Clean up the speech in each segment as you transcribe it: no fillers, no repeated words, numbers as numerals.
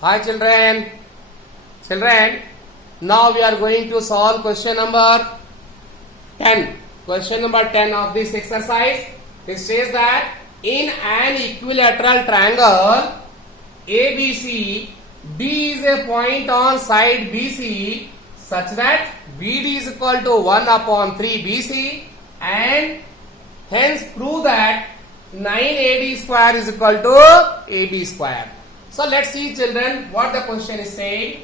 Hi children. Children, now we are going to solve question number 10. Question number 10 of this exercise. It says that in an equilateral triangle ABC, D is a point on side BC such that BD is equal to 1 upon 3 BC and hence prove that 9AD square is equal to AB square. So let's see children what the question is saying.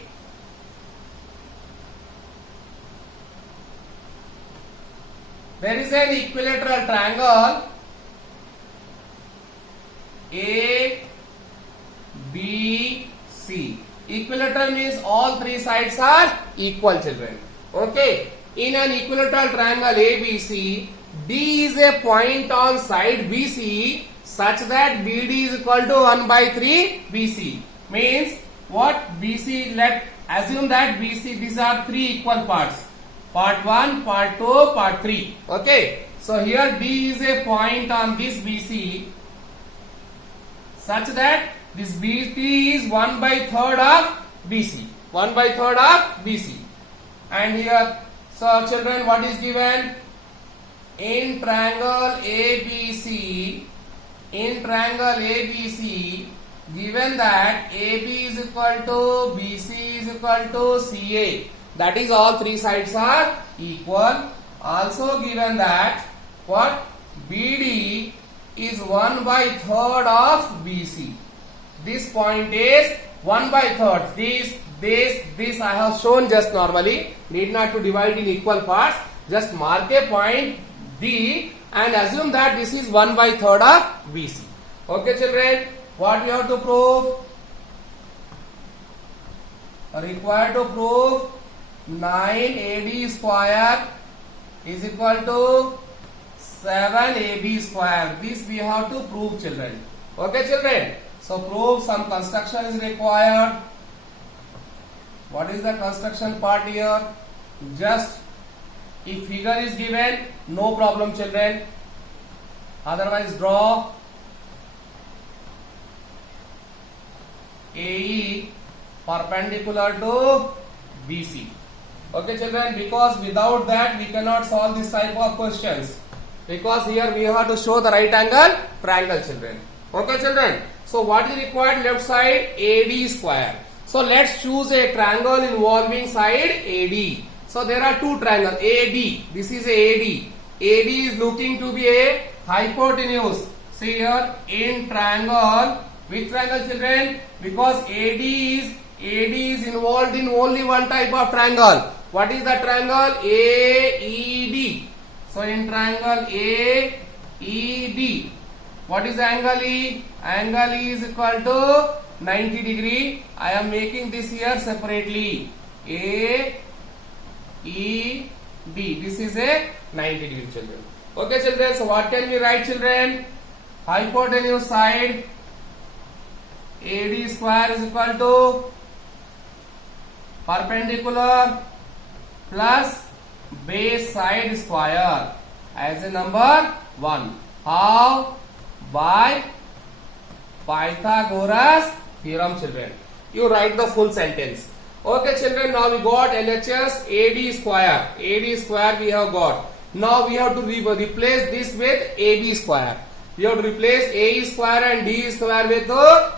There is an equilateral triangle A, B, C. Equilateral means all three sides are equal children. Okay. In an equilateral triangle ABC, D is a point on side BC such that BD is equal to 1 by 3 BC. Means what? BC, let assume that BC, these are three equal parts. Part 1, part 2, part 3. Okay. So here D is a point on this BC such that this BT is 1 by 3rd of BC. 1 by 3rd of BC. And here, so children, what is given? In triangle ABC, given that AB is equal to BC is equal to CA. That is all three sides are equal. Also given that what? BD is 1 by 3rd of BC. This point is 1 by 3rd. This I have shown just normally. Need not to divide in equal parts. Just mark a point D and assume that this is 1 by 3rd of BC. Okay children, what we have to prove? Required to prove 9AD square is equal to 7AB square. This we have to prove children. Okay children. So prove some construction is required. What is the construction part here? Just if figure is given, no problem children. Otherwise draw AE perpendicular to BC. Okay children, because without that we cannot solve this type of questions. Because here we have to show the right angle triangle children. Okay children. So what is required? Left side AD square. So let's choose a triangle involving side AD. So there are two triangles AD. This is AD. AD is looking to be a hypotenuse. See here in triangle. Which triangle children? Because AD is involved in only one type of triangle. What is the triangle? AED. So in triangle AED, what is the angle E? Angle E is equal to 90 degree. I am making this here separately. AED. This is a 90 degree children. Okay children, so what can we write children? Hypotenuse side AD square is equal to perpendicular plus base side square as a number 1. How? By Pythagoras theorem children. You write the full sentence. Okay children, now we got LHS AD square. AD square we have got. Now we have to replace this with AB square. We have to replace AE square and D square with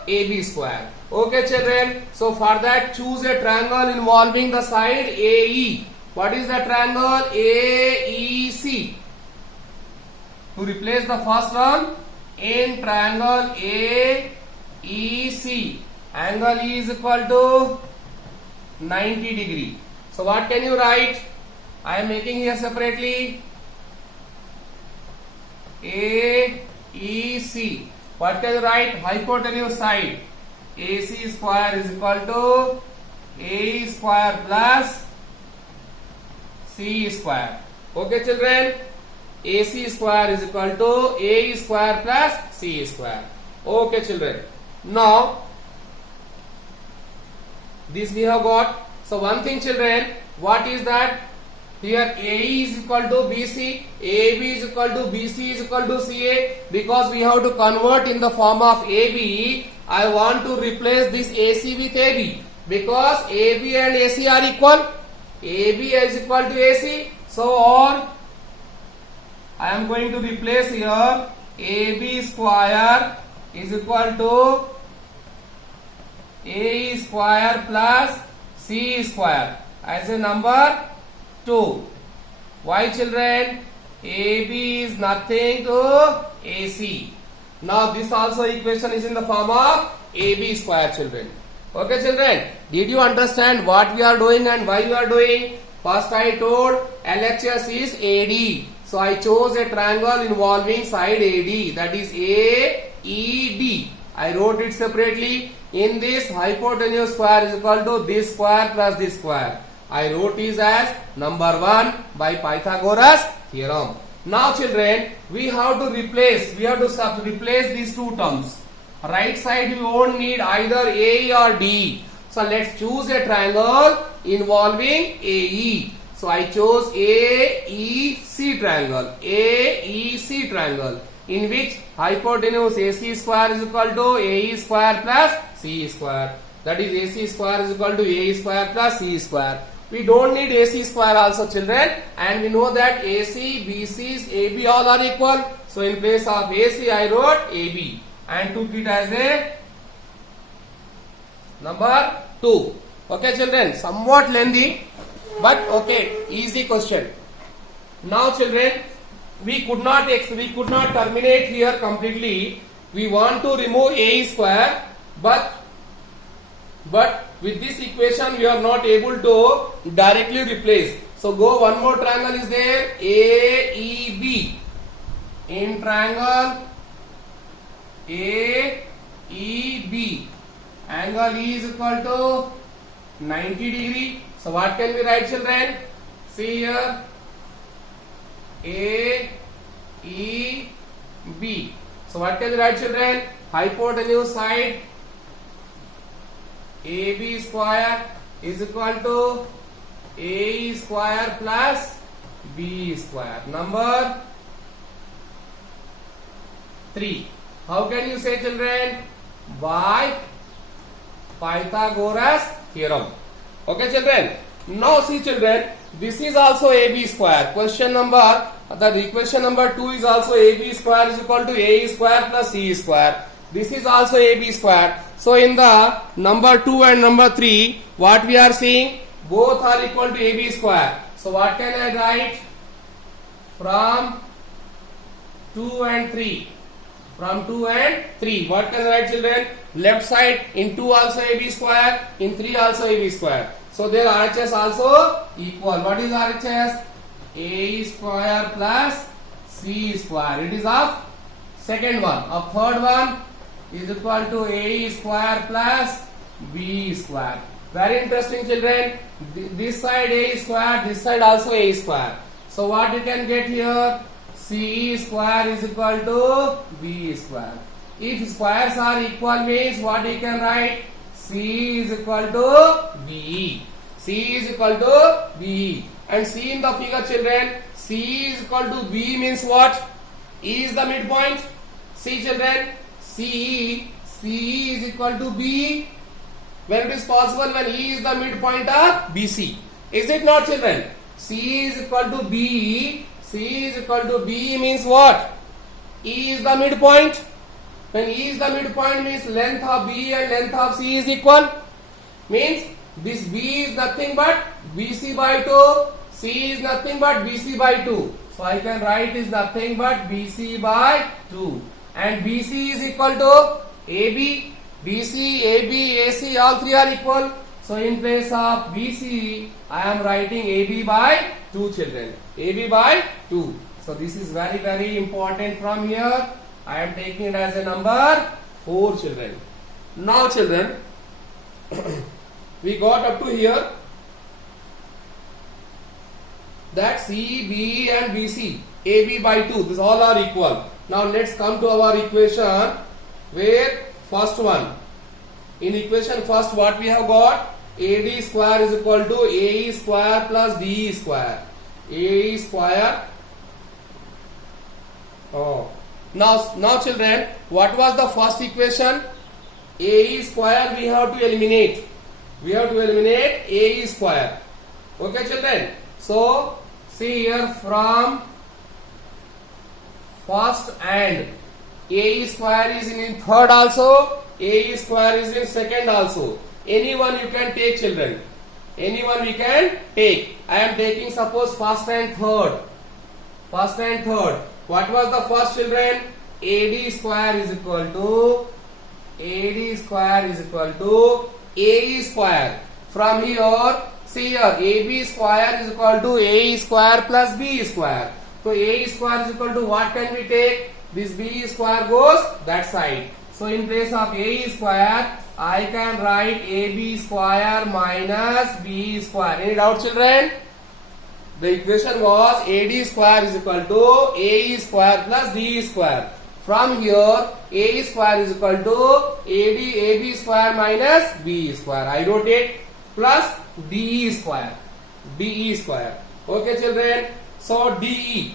AB square. Okay children, so for that choose a triangle involving the side AE. What is the triangle? AEC. To replace the first one, in triangle AEC, angle E is equal to 90 degree. So what can you write? I am making here separately. AEC. What can you write? Hypotenuse side AC square is equal to AE square plus C square. Okay children, AC square is equal to AE square plus C square. Okay children, now this we have got. So one thing children, what is that? Here AE is equal to BC, AB is equal to BC is equal to CA, because we have to convert in the form of AB I want to replace this AC with AB because AB and AC are equal. AB is equal to AC. So or I am going to replace here AB square is equal to A square plus C square as a number 2. Why children? AB is nothing to AC. Now this also equation is in the form of AB square children. Okay children, did you understand what we are doing and why we are doing? First I told LHS is AD. So I chose a triangle involving side AD, that is AED. I wrote it separately. In this, hypotenuse square is equal to this square plus this square. I wrote it as number 1 by Pythagoras theorem. Now children, we have to replace these two terms. Right side we won't need either A or D. So let's choose a triangle involving AE. So I chose AEC triangle. AEC triangle in which hypotenuse AC square is equal to AE square plus C square. That is AC square is equal to AE square plus C square. We don't need AC square also children, and we know that AC, BC's, AB all are equal. So in place of AC I wrote AB and took it as a number 2. Okay children, somewhat lengthy but okay, easy question. Now children, we could not terminate here completely. We want to remove A square, but with this equation we are not able to directly replace. So go one more triangle is there, AEB. In triangle AEB, angle E is equal to 90 degree. So what can we write children? See here, AEB. So what can we write children? Hypotenuse side AB square is equal to AE square plus B square. Number 3. How can you say children? By Pythagoras theorem. Okay children. Now see children, this is also AB square. Equation number 2 is also AB square is equal to AE square plus C square. This is also AB square. So in the number 2 and number 3, what we are seeing? Both are equal to AB square. So what can I write? From 2 and 3. From 2 and 3. What can I write children? Left side in 2 also AB square, in 3 also AB square. So their RHS also equal. What is RHS? A square plus C square. It is of second one. Of third one is equal to A square plus B square. Very interesting children. This side A square, this side also A square. So what you can get here? C square is equal to B square. If squares are equal means what you can write? C is equal to B. C is equal to B. And see in the figure children, C is equal to B means what? E is the midpoint. See children, C is equal to B when it is possible when E is the midpoint of BC. Is it not children? C is equal to B. C is equal to B means what? E is the midpoint. When E is the midpoint means length of B and length of C is equal. Means this B is nothing but BC by 2. C is nothing but BC by 2. So I can write is nothing but BC by 2. And BC is equal to AB. BC, AB, AC all three are equal. So in place of BC I am writing AB by 2 children. AB by 2. So this is very very important from here. I am taking it as a number 4 children. Now children, we got up to here that C, B and BC, AB by 2, this all are equal. Now let's come to our equation where first one. In equation first what we have got? AD square is equal to AE square plus DE square. AE square. Oh. Now children, what was the first equation? AE square we have to eliminate. We have to eliminate AE square. Okay children. So see here, from first and AE square is in third also, AE square is in second also. Anyone you can take children. Anyone we can take. I am taking suppose first and third. First and third. What was the first children? AD square is equal to AD square is equal to AE square. From here, see here, AB square is equal to AE square plus B square. So AE square is equal to what can we take? This B square goes that side. So in place of AE square, I can write AB square minus B square. Any doubt children? The equation was AD square is equal to AE square plus D square. From here, AE square is equal to AB square minus B square. I wrote it plus DE square. DE square. Okay children. So DE.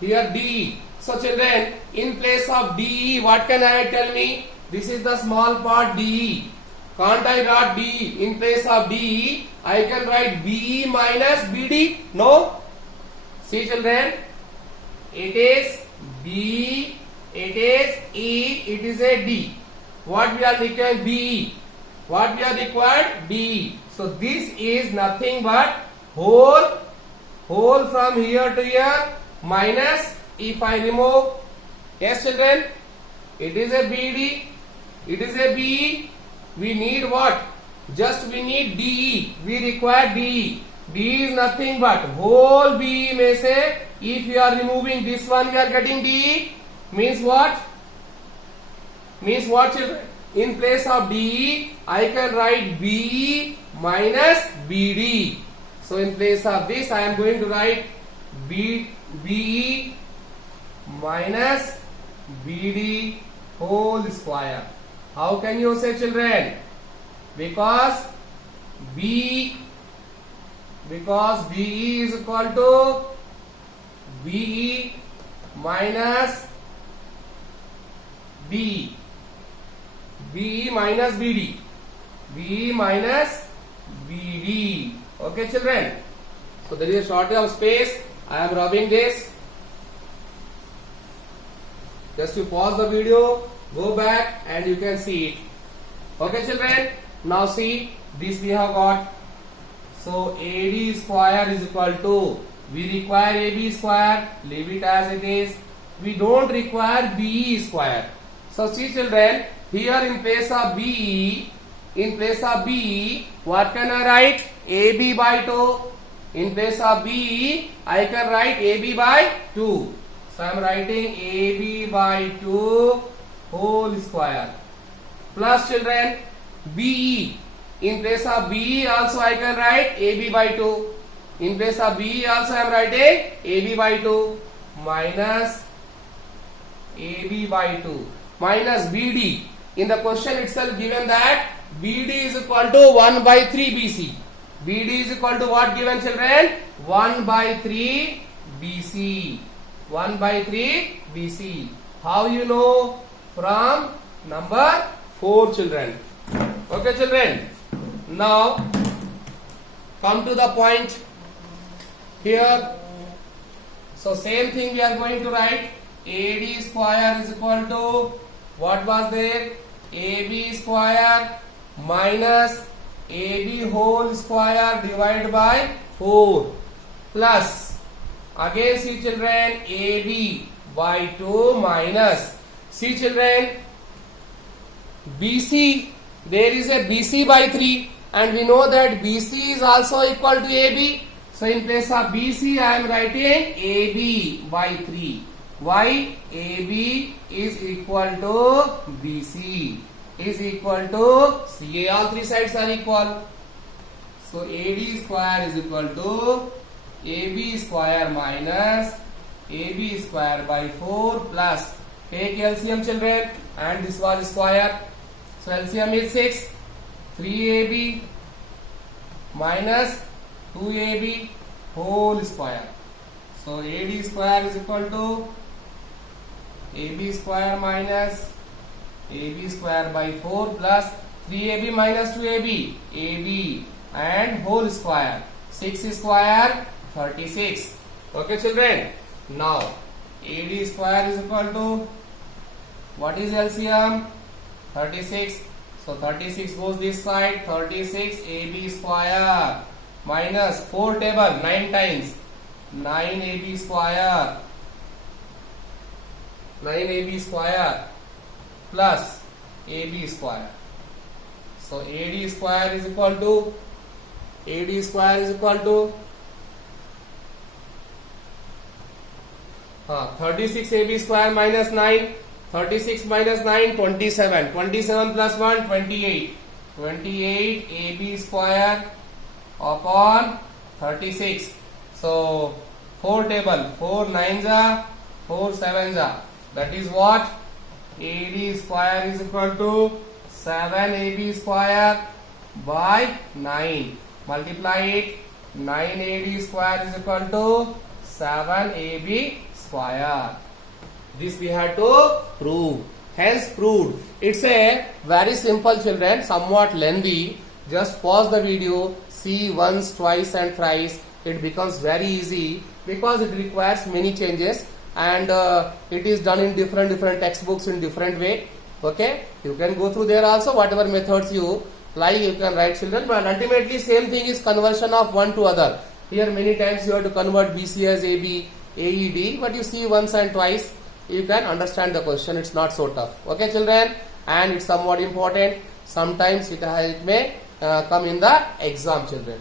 Here DE. So children, in place of DE, what can I tell me? This is the small part DE. Can't I write DE? In place of DE, I can write BE minus BD. No? See children, it is B, it is E, it is a D. What we are required? BE. What we are required? DE. So this is nothing but whole from here to here minus, if I remove, yes children, it is a BD, it is a BE. We need what? Just we need DE. We require DE. DE is nothing but whole BE may say, if you are removing this one, we are getting DE. Means what? Means what children? In place of DE, I can write BE minus BD. So in place of this, I am going to write BE minus BD whole square. How can you say children? Because BE is equal to BE minus BE. BE minus BD. BE minus BD. Okay children. So there is a shortage of space. I am rubbing this. Just you pause the video, go back and you can see it. Okay children. Now see, this we have got. So AD square is equal to, we require AB square, leave it as it is. We don't require BE square. So see children, here in place of BE, what can I write? AB by 2. In place of BE, I can write AB by 2. So I am writing AB by 2 whole square. Plus children, BE. In place of BE also I can write AB by 2. In place of BE also I am writing AB by 2 minus AB by 2 minus BD. In the question itself given that BD is equal to 1 by 3 BC. BD is equal to what given children? 1 by 3 BC. 1 by 3 BC. How you know? From number 4 children. Okay children. Now come to the point here. So same thing we are going to write. AD square is equal to, what was there? AB square minus AB whole square divided by 4 plus, again see children, AB by 2 minus, see children, BC, there is a BC by 3 and we know that BC is also equal to AB. So in place of BC I am writing AB by 3. Why? AB is equal to BC is equal to CA. All three sides are equal. So AD square is equal to AB square minus AB square by 4 plus, take LCM children, and this was square. So LCM is 6. 3AB minus 2AB whole square. So AD square is equal to AB square minus AB square by 4 plus 3AB minus 2AB, AB and whole square. 6 square 36. Okay children. Now AD square is equal to, what is LCM? 36. So 36 goes this side. 36 AB square minus 4 table 9 times 9 AB square. 9 AB square plus AB square. So AD square is equal to 36 AB square minus 9. 36 minus 9, 27. 27 plus 1, 28. 28 AB square upon 36. So 4 table, 4 9s are, 4 7s are. That is what? AD square is equal to 7 AB square by 9. Multiply it. 9 AD square is equal to 7 AB square. This we have to prove. Hence proved. It's a very simple children, somewhat lengthy. Just pause the video, see once, twice and thrice. It becomes very easy because it requires many changes and it is done in different textbooks in different way. Okay, you can go through there also, whatever methods you like you can write children, but ultimately same thing is conversion of one to other. Here many times you have to convert BC as AB, AED, but you see once and twice you can understand the question. It's not so tough. Okay children, and it's somewhat important. Sometimes it may come in the exam children.